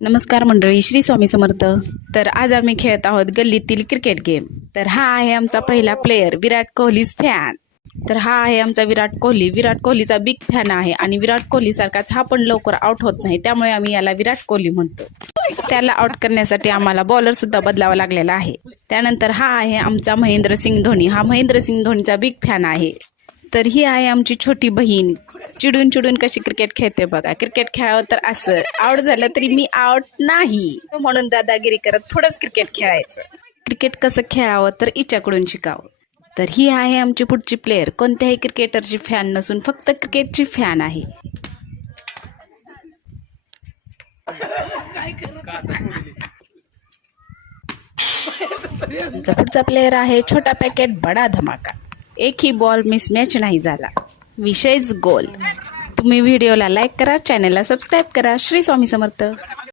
नमस्कार मंडळी, श्री स्वामी समर्थ. तर आज आम्ही खेळत आहोत गल्लीतील क्रिकेट गेम. तर हा आहे आमचा पहिला प्लेयर, विराट कोहलीज फॅन. तर हा आहे आमचा विराट कोहली. विराट कोहलीचा बिग फॅन आहे आणि विराट कोहली सारखाच हा पण लवकर आउट होत नाही, त्यामुळे आम्ही याला विराट कोहली म्हणतो. त्याला आउट करण्यासाठी आम्हाला बॉलर सुद्धा बदलावा लागलेला आहे. त्यानंतर हा आहे आमचा महेंद्रसिंग धोनी. हा महेंद्रसिंग धोनीचा बिग फॅन आहे. तर ही आहे आमची छोटी बहीण. चिडून चिडून कशी क्रिकेट खेळते बघा. क्रिकेट खेळावं तर असं, आउट झालं तरी मी आउट नाही म्हणून दादागिरी करत पुढंच क्रिकेट खेळायचं. क्रिकेट कसं खेळावं तर हिच्याकडून शिकावं. तर ही आहे आमची पुढची प्लेयर. कोणत्याही क्रिकेटरची फॅन नसून फक्त क्रिकेटची फॅन आहे. आमचा पुढचा प्लेयर आहे छोटा पॅकेट बडा धमाका. एकही बॉल मिसमॅच नाही झाला, विषयच गोल. तुम्ही व्हिडिओला लाईक करा, चॅनलला सबस्क्राईब करा. श्री स्वामी समर्थ.